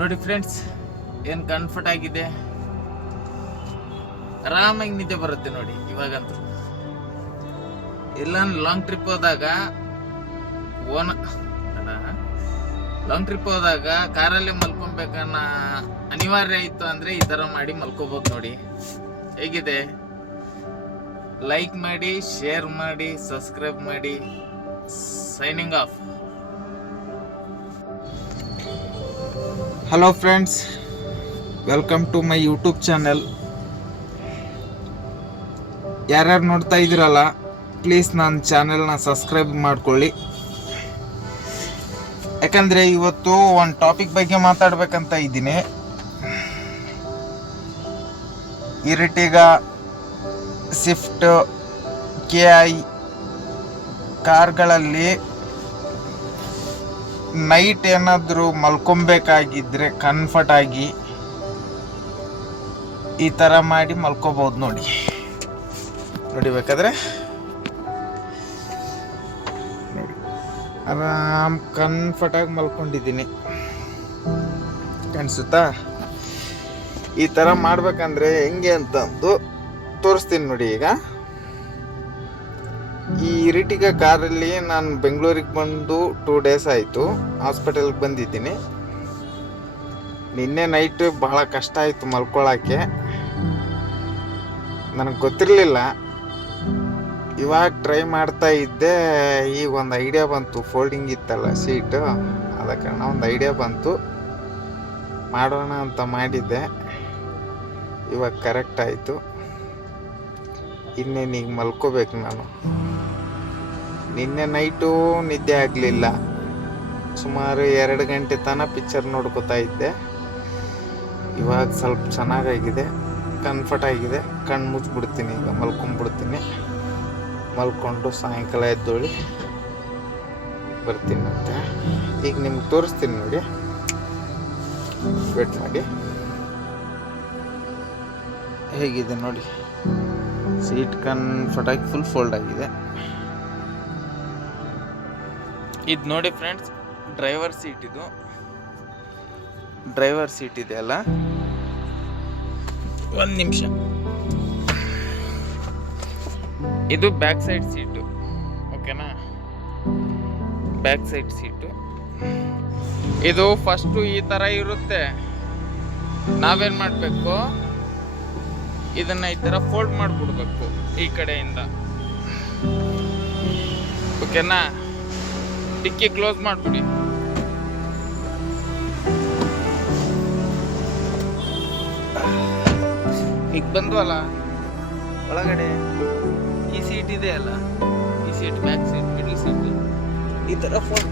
ನೋಡಿ ಫ್ರೆಂಡ್ಸ್ ಏನು ಕಂಫರ್ಟ್ ಆಗಿದೆ? ಆರಾಮಾಗಿ ನಿದ್ದೆ ಬರುತ್ತೆ ನೋಡಿ ಇವಾಗಂತೂ. ಎಲ್ಲ ಲಾಂಗ್ ಟ್ರಿಪ್ ಹೋದಾಗ, ಓನ ಲಾಂಗ್ ಟ್ರಿಪ್ ಹೋದಾಗ ಕಾರಲ್ಲಿ ಮಲ್ಕೊಬೇಕನ್ನ ಅನಿವಾರ್ಯ ಇತ್ತು ಅಂದ್ರೆ ಈ ತರ ಮಾಡಿ ಮಲ್ಕೋಬೋದು ನೋಡಿ. ಹೇಗಿದೆ? ಲೈಕ್ ಮಾಡಿ ಶೇರ್ ಮಾಡಿ ಸಬ್ಸ್ಕ್ರೈಬ್ ಮಾಡಿ signing off hello friends welcome to my YouTube channel ಯಾರ್ಯಾರು ನೋಡ್ತಾ ಇದ್ದೀರಲ್ಲ ಪ್ಲೀಸ್ ನನ್ನ ಚಾನೆಲ್ನ ಸಬ್ಸ್ಕ್ರೈಬ್ ಮಾಡ್ಕೊಳ್ಳಿ. ಯಾಕಂದರೆ ಇವತ್ತು ಒಂದು ಟಾಪಿಕ್ ಬಗ್ಗೆ ಮಾತಾಡಬೇಕಂತ ಇದ್ದೀನಿ. ಇರಿಟಿಗ ಸ್ವಿಫ್ಟ್ ಕೆ ಐ ಕಾರ್ಗಳಲ್ಲಿ ನೈಟ್ ಏನಾದರೂ ಮಲ್ಕೊಬೇಕಾಗಿದ್ದರೆ ಕಂಫರ್ಟ್ ಆಗಿ ಈ ಥರ ಮಾಡಿ ಮಲ್ಕೋಬೋದು ನೋಡಿ. ನೋಡಿ ಬೇಕಾದ್ರೆ. ಆರಾಮ್ ಕನ್ಫರ್ಟಾಗಿ ಮಲ್ಕೊಂಡಿದ್ದೀನಿ. ಕಾಣಿಸುತ್ತಾ? ಈ ಥರ ಮಾಡ್ಬೇಕಂದ್ರೆ ಹೆಂಗೆ ಅಂತಂದು ತೋರಿಸ್ತೀನಿ ನೋಡಿ ಈಗ. ಈ ಇರಿಟಿಗ ಕಾರಲ್ಲಿ ನಾನು ಬೆಂಗಳೂರಿಗೆ ಬಂದು ಟೂ ಡೇಸ್ ಆಯಿತು. ಹಾಸ್ಪಿಟಲ್ಗೆ ಬಂದಿದ್ದೀನಿ. ನಿನ್ನೆ ನೈಟ್ ಬಹಳ ಕಷ್ಟ ಆಯಿತು ಮಲ್ಕೊಳ್ಳೋಕ್ಕೆ ನನಗೆ ಗೊತ್ತಿರಲಿಲ್ಲ. ಇವಾಗ ಟ್ರೈ ಮಾಡ್ತಾ ಇದ್ದೆ. ಈಗ ಒಂದು ಐಡಿಯಾ ಬಂತು. ಫೋಲ್ಡಿಂಗ್ ಇತ್ತಲ್ಲ ಸೀಟು ಆದ ಕಾರಣ ಒಂದು ಐಡಿಯಾ ಬಂತು. ಮಾಡೋಣ ಅಂತ ಮಾಡಿದ್ದೆ. ಇವಾಗ ಕರೆಕ್ಟ್ ಆಯಿತು. ಇನ್ನೇನು ಈಗ ಮಲ್ಕೋಬೇಕು ನಾನು. ನಿನ್ನೆ ನೈಟು ನಿದ್ದೆ ಆಗಲಿಲ್ಲ. ಸುಮಾರು ಎರಡು ಗಂಟೆ ತನಕ ಪಿಕ್ಚರ್ ನೋಡ್ಕೋತಾ ಇದ್ದೆ. ಇವಾಗ ಸ್ವಲ್ಪ ಚೆನ್ನಾಗಾಗಿದೆ ಕಂಫರ್ಟ್ ಆಗಿದೆ. ಕಣ್ಣು ಮುಚ್ಚಿಬಿಡ್ತೀನಿ ಈಗ, ಮಲ್ಕೊಂಬಿಡ್ತೀನಿ. ಮಲ್ಕೊಂಡು ಸಾಯಂಕಾಲ ಎದ್ದೋಳಿ. ಬರ್ತೀನಿ ಮತ್ತೆ. ಈಗ ನಿಮ್ಗೆ ತೋರಿಸ್ತೀನಿ ನೋಡಿ. ವೇಟ್ ಮಾಡಿ. ಹೇಗಿದೆ ನೋಡಿ. ಸೀಟ್ ಕನ್ಫರ್ಟಾಗಿ ಫುಲ್ ಫೋಲ್ಡ್ ಆಗಿದೆ. ಇದು ನೋಡಿ ಫ್ರೆಂಡ್ಸ್ ಡ್ರೈವರ್ ಸೀಟ್ ಇದು. ಡ್ರೈವರ್ ಸೀಟ್ ಇದೆ ಅಲ್ಲ? ಒಂದು ನಿಮಿಷ. ಇದು ಬ್ಯಾಕ್ ಸೈಡ್ ಸೀಟು ಓಕೆನಾ ಬ್ಯಾಕ್ ಸೈಡ್ ಸೀಟು ಇದು ಫಸ್ಟು ಈ ಥರ ಇರುತ್ತೆ. ನಾವೇನು ಮಾಡಬೇಕು? ಇದನ್ನು ಈ ಥರ ಫೋಲ್ಡ್ ಮಾಡಿಬಿಡ್ಬೇಕು ಈ ಕಡೆಯಿಂದ. ಓಕೆನಾ ಡಿಕ್ಕಿ ಕ್ಲೋಸ್ ಮಾಡಿಬಿಡಿ. ಈಗ ಬಂದ್ವಲ್ಲ ಒಳಗಡೆ ಈ ಸೀಟ್ ಇದೆ ಅಲ್ಲ? ಈ seat back seat middle seat ಈ ಥರ ಫೋನ್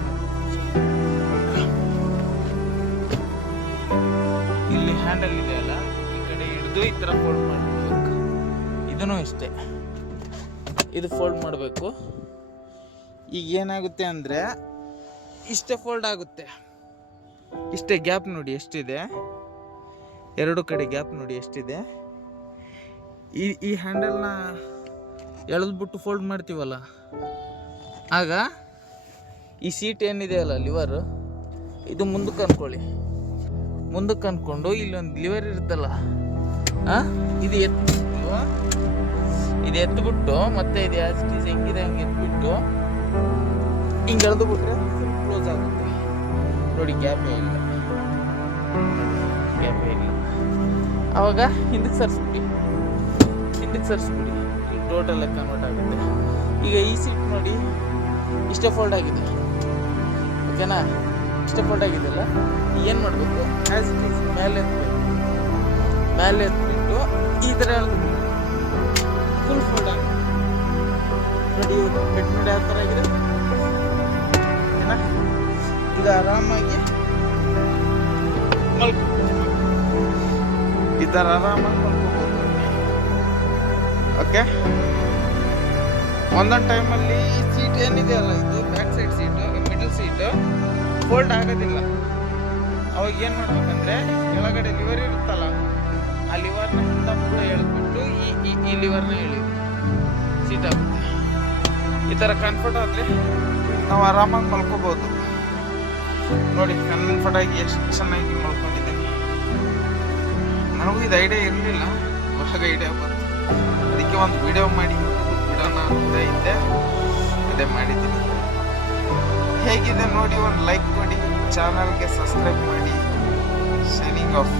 ಇಲ್ಲಿ ಹ್ಯಾಂಡಲ್ ಇದೆ ಅಲ್ಲ? ಈ ಕಡೆ ಹಿಡಿದು ಈ ಥರ ಫೋಲ್ಡ್ ಮಾಡಬೇಕು. ಇದನ್ನು ಇಷ್ಟೇ. ಇದು ಫೋಲ್ಡ್ ಮಾಡಬೇಕು. ಈಗ ಏನಾಗುತ್ತೆ ಅಂದರೆ ಇಷ್ಟೇ ಫೋಲ್ಡ್ ಆಗುತ್ತೆ. ಇಷ್ಟೇ ಗ್ಯಾಪ್ ನೋಡಿ ಎಷ್ಟಿದೆ? ಎರಡು ಕಡೆ ಗ್ಯಾಪ್ ನೋಡಿ ಎಷ್ಟಿದೆ? ಈ ಈ ಹ್ಯಾಂಡಲ್ನ ಎಳೆದ್ಬಿಟ್ಟು ಫೋಲ್ಡ್ ಮಾಡ್ತೀವಲ್ಲ? ಆಗ ಈ ಸೀಟ್ ಏನಿದೆ ಅಲ್ಲ ಲಿವರು ಇದು ಮುಂದಕ್ಕೆ ಅಂದ್ಕೊಳ್ಳಿ ಮುಂದಕ್ಕೆ ಅಂದ್ಕೊಂಡು ಇಲ್ಲೊಂದು ಲಿವರ್ ಇರುತ್ತಲ್ಲ ಇದು ಎತ್ತಿಬಿಟ್ಟು ಇದು ಎತ್ಬಿಟ್ಟು ಮತ್ತೆ ಇದು ಈಸ್ ಹೆಂಗಿದೆ, ಹಂಗೆ ಎತ್ಬಿಟ್ಟು ಹಿಂಗೆ ಎಳೆದು ಬಿಟ್ರೆ ಕ್ಲೋಸ್ ಆಗುತ್ತೆ. ನೋಡಿ ಗ್ಯಾಪೇ ಇಲ್ಲ. ಗ್ಯಾಪೇ ಇಲ್ಲ. ಅವಾಗ ಹಿಂದಕ್ಕೆ ಸರಿಸ್ಬಿಡಿ. ಹಿಂದಕ್ಕೆ ಸರಿಸ್ಬಿಡಿ. ಈಗ ಟೋಟಲ್ ಕನ್ವರ್ಟ್ ಆಗುತ್ತೆ. ಈಗ ಈ ಸೀಟ್ ನೋಡಿ ಇಷ್ಟೇ ಫೋಲ್ಡ್ ಆಗಿದೆ. ಓಕೆನಾ ಇಷ್ಟೇ ಫೋಲ್ಡ್ ಆಗಿದೆಯಲ್ಲ? ಏನು ಮಾಡಬೇಕು? ಆ್ಯಸ್ ಇಟ್ ಈಸ್ ಮೇಲೆ ಎತ್ಬೇಕು. ಮೇಲೆ ಎತ್ಬಿಟ್ಟು ಈ ಥರ ಫುಲ್ ಫೋಲ್ಡ್ ಆಗುತ್ತೆ. ನೋಡಿ ಬೆಡ್ ನೋಡಿ ಯಾವ ಥರ ಆಗಿದೆ. ಏನ? ಈಗ ಆರಾಮಾಗಿ ಮಲ್ಕೊ ಈ ಥರ ಆರಾಮಾಗಿ ಮಲ್ಕೋಬೋದು. ಓಕೆ ಒಂದೊಂದು ಟೈಮಲ್ಲಿ ಈ ಸೀಟ್ ಏನಿದೆ ಅಲ್ಲ ಇದು? Back side seat middle seat fold ಆಗೋದಿಲ್ಲ. ಅವಾಗ ಏನು ಮಾಡ್ಬೇಕಂದ್ರೆ, ಕೆಳಗಡೆ ಲಿವರ್ ಇರುತ್ತಲ್ಲ, ಆ ಲಿವರ್ನ ಹಿಂದ ಕೂಡ ಎಳೆದ್ಬಿಟ್ಟು ಈ ಈ ಲಿವರ್ನ ಎಳಿ ಸೀಟ್ ಆಗುತ್ತೆ ಈ ಥರ ಕಂಫರ್ಟ್ ಆಗಲಿ ನಾವು ಆರಾಮಾಗಿ ಮಲ್ಕೋಬೋದು. ನೋಡಿ ಕನ್ಫರ್ಟ್ ಆಗಿ ಎಷ್ಟು ಚೆನ್ನಾಗಿ ಮಲ್ಕೊಂಡಿದ್ದೀನಿ. ನನಗೂ ಇದು ಐಡಿಯಾ ಇರಲಿಲ್ಲ. ಇವಾಗ ಐಡಿಯಾ ಬಂತು. ಅದಕ್ಕೆ ಒಂದು ವಿಡಿಯೋ ಮಾಡಿ ಬಿಡೋಣ ಅಂತ ಇದ್ದೆ. ಅದೇ ಮಾಡಿದ್ದೀನಿ. ಹೇಗಿದೆ ನೋಡಿ, ಒಂದು ಲೈಕ್ ಮಾಡಿ ಚಾನಲ್ಗೆ ಸಬ್ಸ್ಕ್ರೈಬ್ ಮಾಡಿ. Shining of